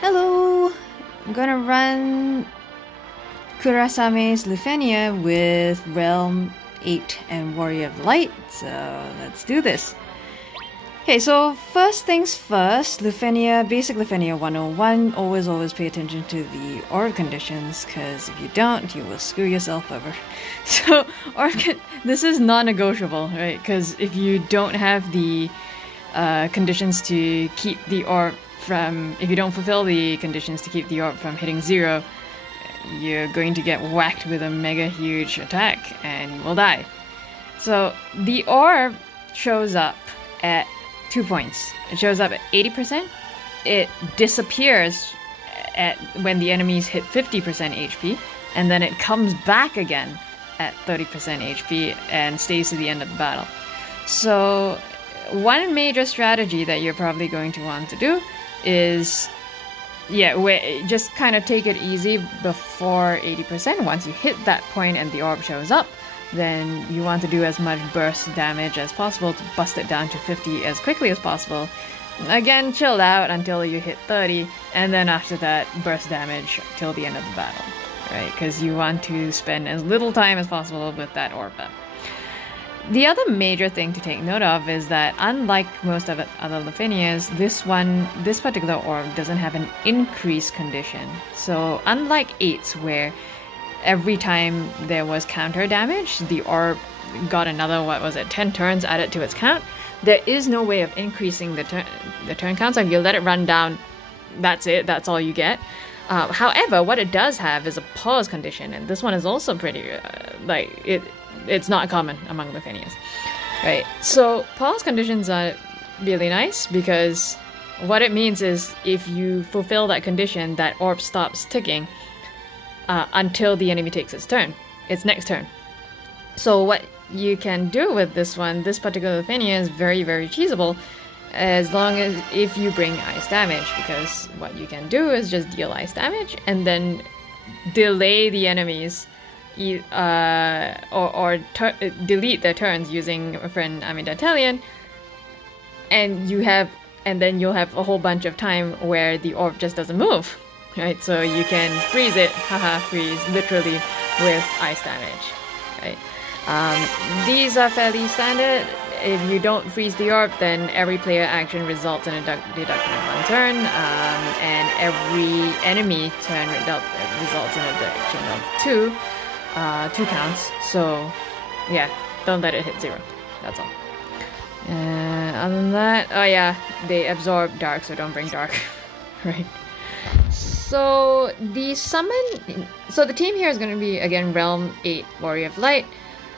Hello! I'm gonna run Kurasame's LUFENIA with Relm 8 and Warrior of Light, so let's do this. Okay, so first things first, basic LUFENIA 101, always pay attention to the orb conditions, because if you don't, you will screw yourself over. So, this is non-negotiable, right? Because if you don't have the conditions to keep the orb if you don't fulfill the conditions to keep the orb from hitting 0, you're going to get whacked with a mega huge attack and you will die. So the orb shows up at 2 points. It shows up at 80%. It disappears when the enemies hit 50% HP, and then it comes back again at 30% HP and stays to the end of the battle. So one major strategy that you're probably going to want to do is, just kind of take it easy before 80%. Once you hit that point and the orb shows up, then you want to do as much burst damage as possible to bust it down to 50 as quickly as possible. Again, chill out until you hit 30, and then after that, burst damage till the end of the battle, right? Because you want to spend as little time as possible with that orb up. The other major thing to take note of is that, unlike most of the other LUFENIAs, this particular orb doesn't have an increase condition. So unlike 8's, where every time there was counter damage, the orb got another, 10 turns added to its count, there is no way of increasing the turn count. So if you let it run down, that's it, that's all you get. However, what it does have is a pause condition, and this one is also pretty, it's not common among LUFENIAs, right? So pause conditions are really nice because what it means is if you fulfill that condition, that orb stops ticking until the enemy takes its next turn. So what you can do with this particular LUFENIA is very, very cheesable, as long as if you bring ice damage, because what you can do is just deal ice damage and then delay the enemies or delete their turns using a friend Amidatelian, and then you'll have a whole bunch of time where the orb just doesn't move, right? So you can freeze it, freeze, literally, with ice damage, right? These are fairly standard. If you don't freeze the orb, then every player action results in a deduction of 1 turn, and every enemy turn results in a deduction of 2 counts. So yeah, don't let it hit 0. That's all. Other than that, they absorb dark, so don't bring dark. Right. So the team here is going to be, again, Relm 8 Warrior of Light.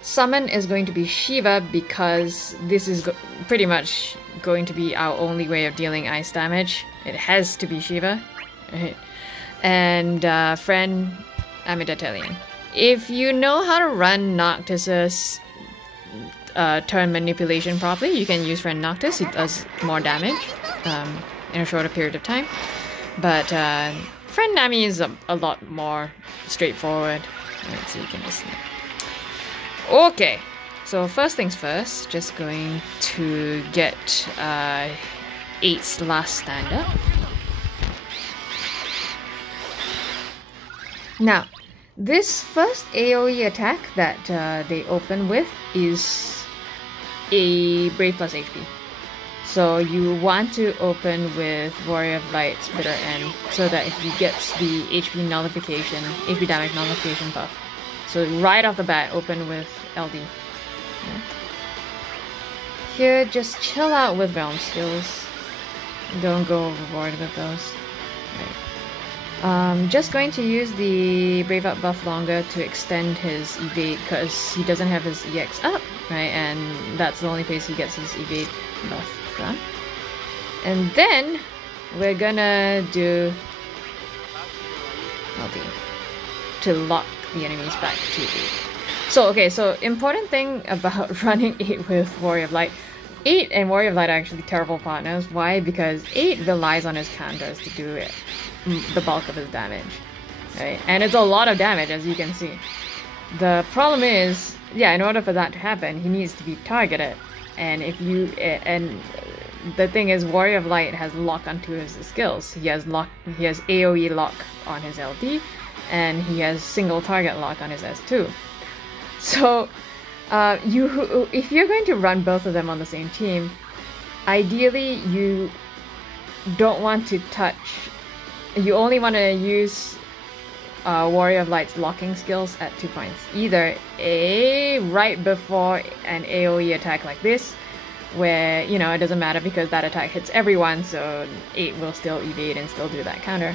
Summon is going to be Shiva, because this is pretty much going to be our only way of dealing ice damage. It has to be Shiva, right? And friend Amidatelian. If you know how to run Noctis's turn manipulation properly, you can use friend Noctis. He does more damage in a shorter period of time. But friend Nami is a lot more straightforward. Right, so you can just... Okay, so first things first, just going to get 8's last stand-up. Now, this first AoE attack that they open with is a Brave plus HP. So you want to open with Warrior of Light's Bitter End, so that he gets the HP damage nullification buff. So right off the bat, open with LD. Yeah. Here, just chill out with Relm skills. Don't go overboard with those. Right. Just going to use the Brave Up buff longer to extend his evade, because he doesn't have his EX up, right? And that's the only place he gets his evade buff from. And then we're gonna do LD to lock the enemies back to 8. So important thing about running 8 with Warrior of Light. 8 and Warrior of Light are actually terrible partners. Why? Because 8 relies on his counters to do the bulk of his damage, right? And it's a lot of damage, as you can see. The problem is, in order for that to happen, he needs to be targeted. And the thing is, Warrior of Light has lock onto his skills. He has AoE lock on his LD, and he has single target lock on his S2. So, if you're going to run both of them on the same team, ideally you don't want to touch. You only want to use Warrior of Light's locking skills at 2 points. Either A, right before an AoE attack like this, where, you know, it doesn't matter because that attack hits everyone, so 8 will still evade and still do that counter.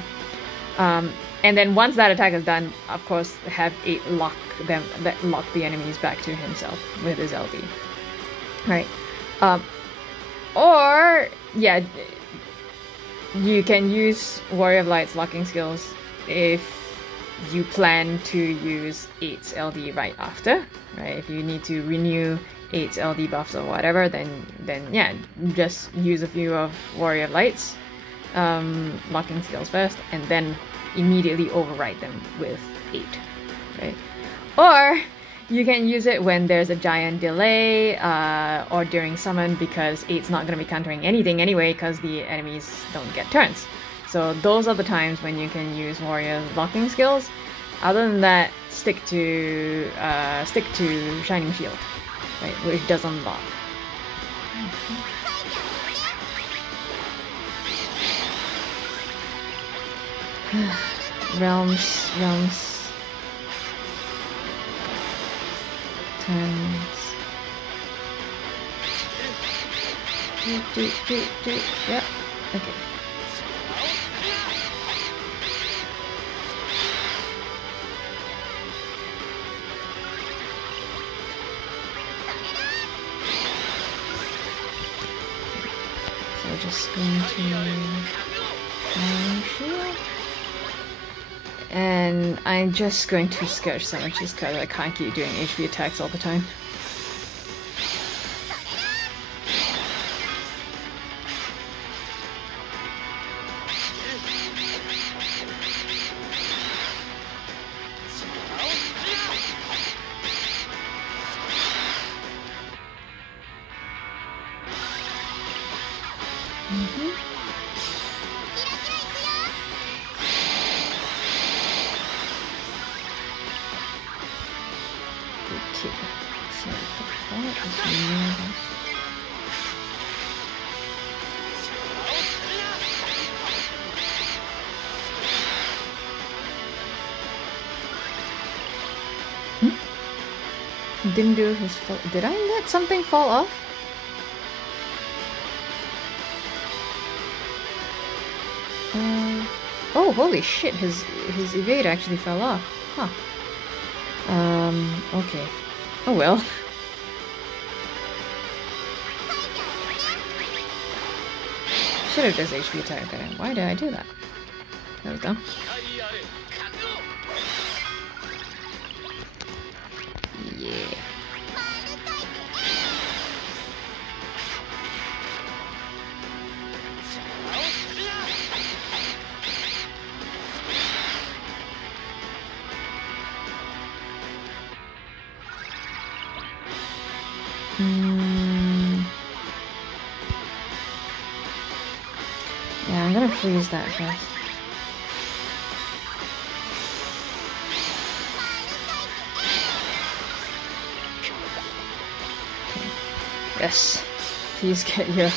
And then once that attack is done, of course, have 8 lock the enemies back to himself with his LD. Right. Or, yeah, you can use Warrior of Light's locking skills if you plan to use 8's LD right after, right? If you need to renew 8's LD buffs or whatever, then yeah, just use a few of Warrior of Light's locking skills first, and then immediately override them with 8, right? Or you can use it when there's a giant delay or during summon, because 8's not going to be countering anything anyway because the enemies don't get turns. So those are the times when you can use Warrior's locking skills. Other than that, stick to Shining Shield, right, which doesn't lock. Realms. Turns. Yeah, okay. So we're just going to shield. And I'm just going to Scourge Summon just because I can't keep doing HP attacks all the time. Didn't do his fall. Did I let something fall off? Oh, holy shit! His evade actually fell off. Huh. Okay. Oh well. Should have just HP attacked there. Why did I do that? There we go. Yeah. Yeah, I'm gonna freeze that first. Yes, please get your...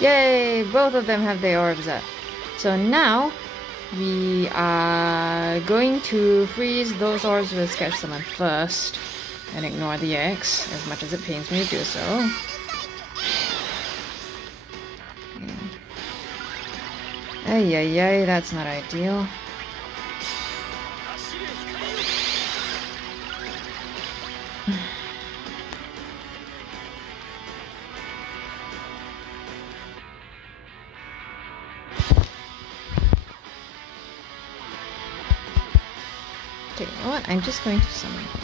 Yay! Both of them have their orbs up. So now we are going to freeze those orbs with Sketch Summon first and ignore the X, as much as it pains me to do so. Ay, that's not ideal. Okay, you know what? I'm just going to summon him.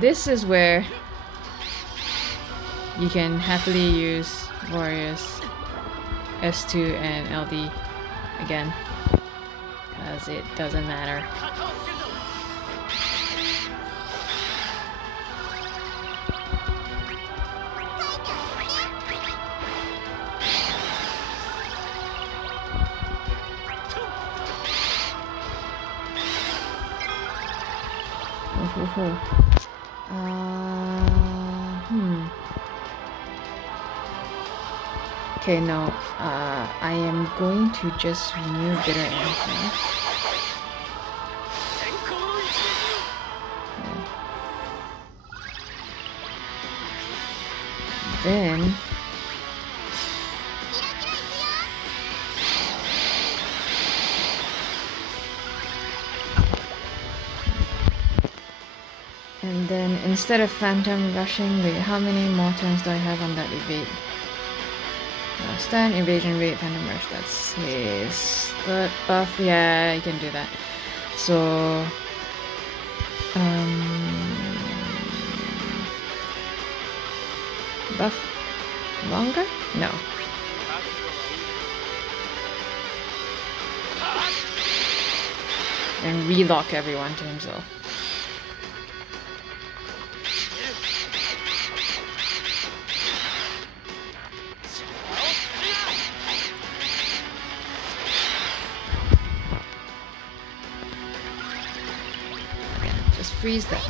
this is where you can happily use Warriors S2 and LD again, because it doesn't matter. Okay, no. I am going to just renew Bitter Anthem. Then instead of Phantom Rushing, wait, how many more turns do I have on that evade? Stun, evasion rate, Phantom Rush, that's his third buff. Yeah, you can do that. So buff longer? No. And relock everyone to himself. Just freeze them.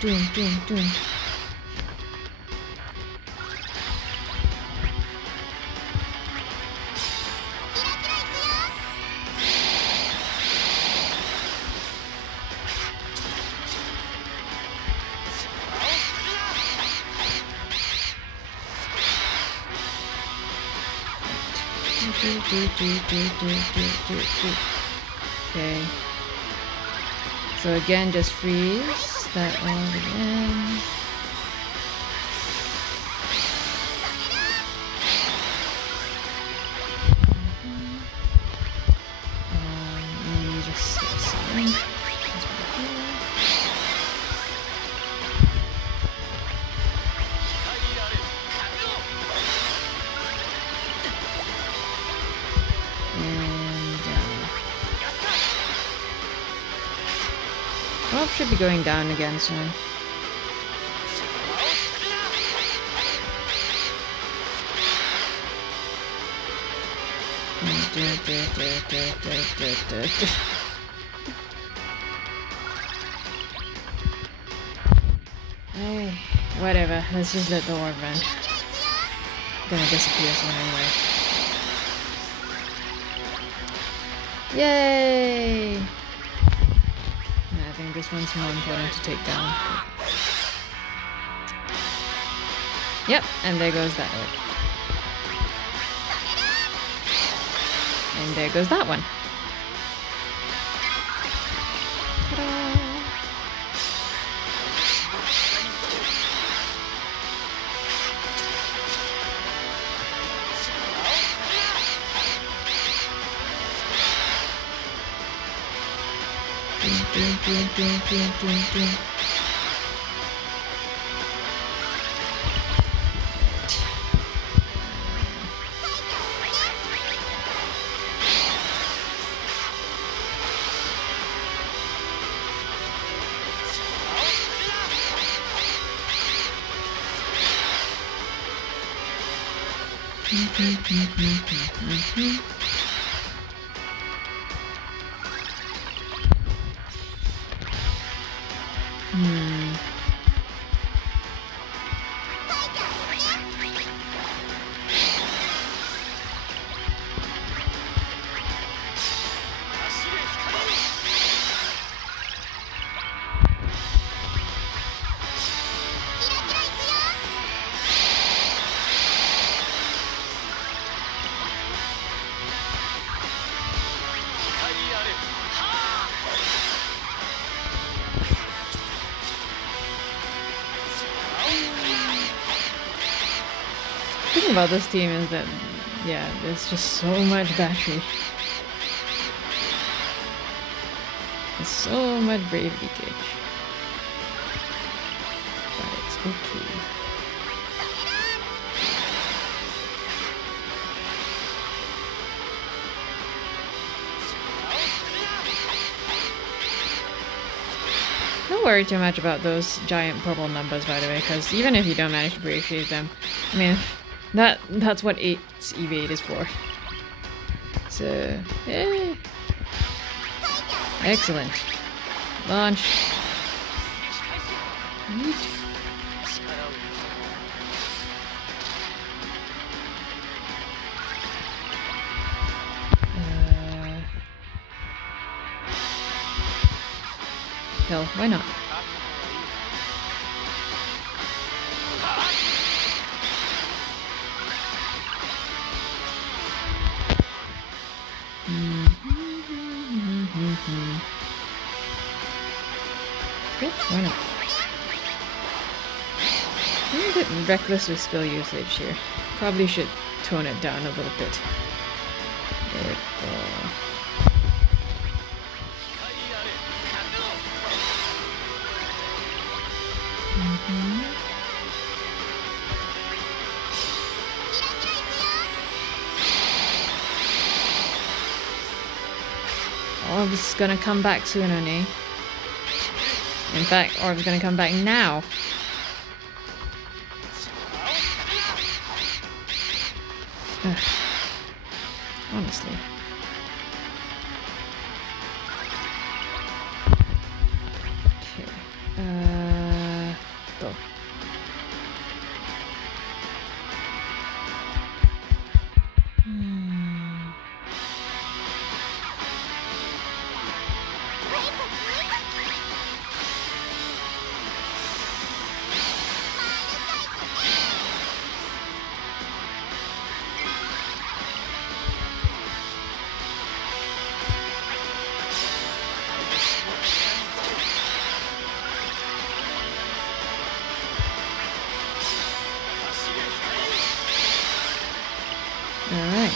Doom. Okay. So again, just freeze that all again. Maybe just get some. Well, should be going down again soon. Hey, whatever. Let's just let the orb run. Gonna disappear soon anyway. Yay! I think this one's more important to take down. Yep, and there goes that one. And there goes that one. Doom. The thing about this team is that, yeah, there's just so much battery. There's so much brave leakage. But it's okay. Don't worry too much about those giant purple numbers, by the way, because even if you don't manage to brave shade them, I mean, that's what 8's evade is for. So, yeah. Excellent. Launch. Neat. Hell, why not? Okay, why not? I'm a bit reckless with skill usage here. Probably should tone it down a little bit. Orb's gonna come back soon, Oni. In fact, Orb's gonna come back now. Ugh. Honestly. Okay. Go. Alright.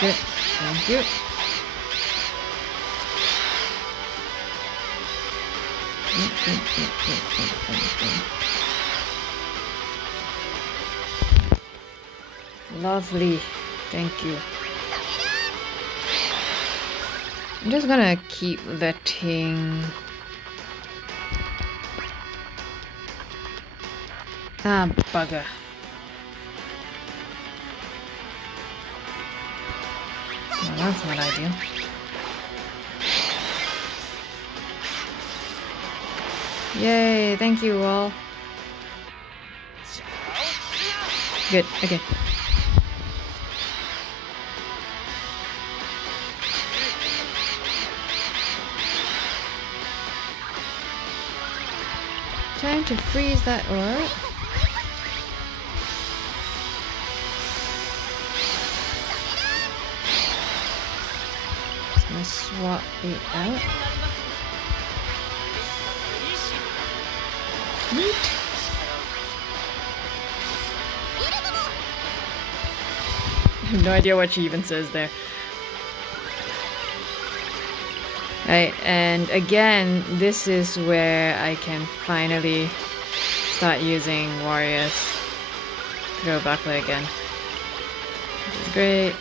Good. Thank you. Lovely. Thank you. I'm just gonna keep letting... Ah, bugger. Well, that's not ideal. Yay, thank you all. Good, okay. Time to freeze that orb. Just gonna swap it out. Neat. I have no idea what she even says there. Right, and again, this is where I can finally start using warriors. Throw Bakla again. Which is great.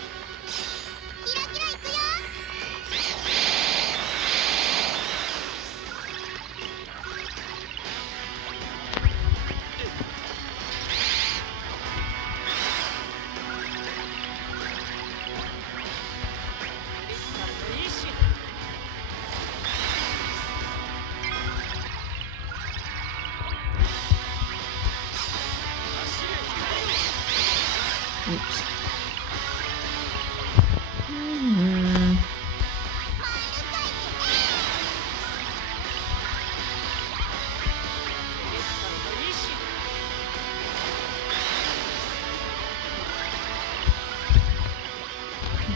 Oops.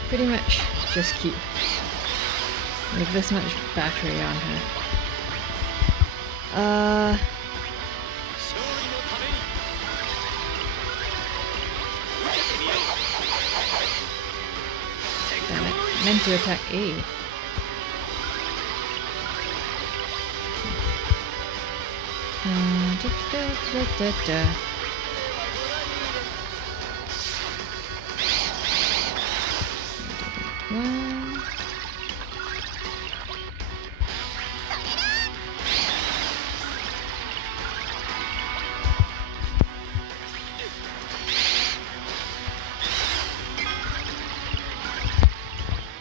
Pretty much just keep like this much battery on her. Damn it. Meant to attack A. One.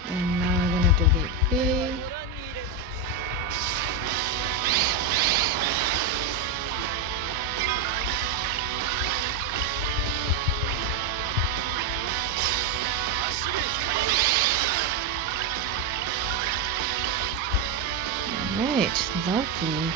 And now we're gonna delete B. Alright, lovely.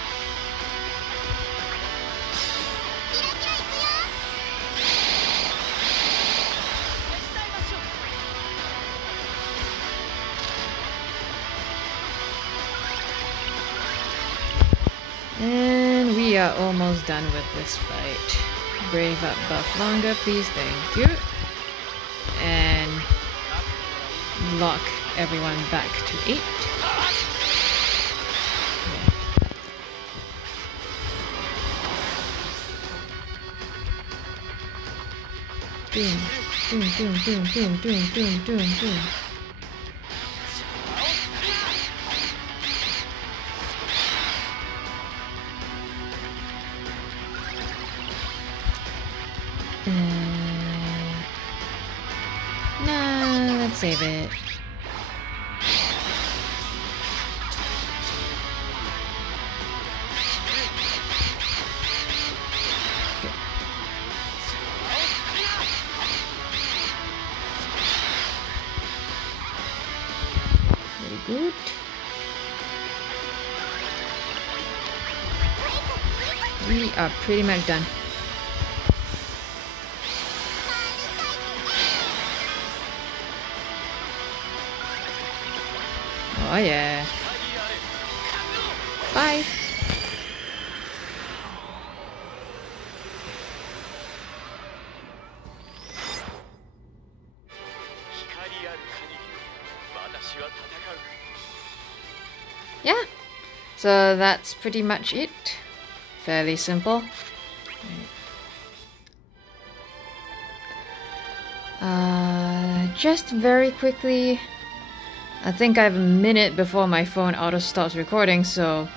And we are almost done with this fight. Brave up buff longer, please, thank you. And lock everyone back to 8. Doom, doom, doom, doom, doom, doom, doom, doom, doom. Nah, let's save it. Very good. We are pretty much done. Oh yeah. Bye. Yeah. So that's pretty much it. Fairly simple. Just very quickly, I think I have a minute before my phone auto stops recording, so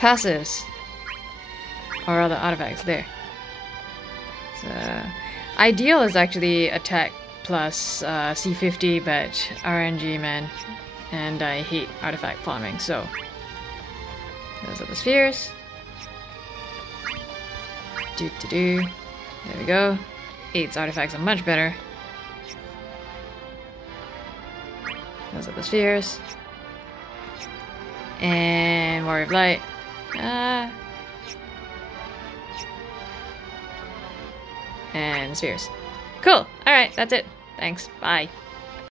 passives or other artifacts there. So ideal is actually attack plus C50, but RNG man, and I hate artifact farming, so those are the spheres. There we go. 8's artifacts are much better. Those are the spheres. And Warrior of Light. And spheres. Cool. Alright, that's it. Thanks. Bye.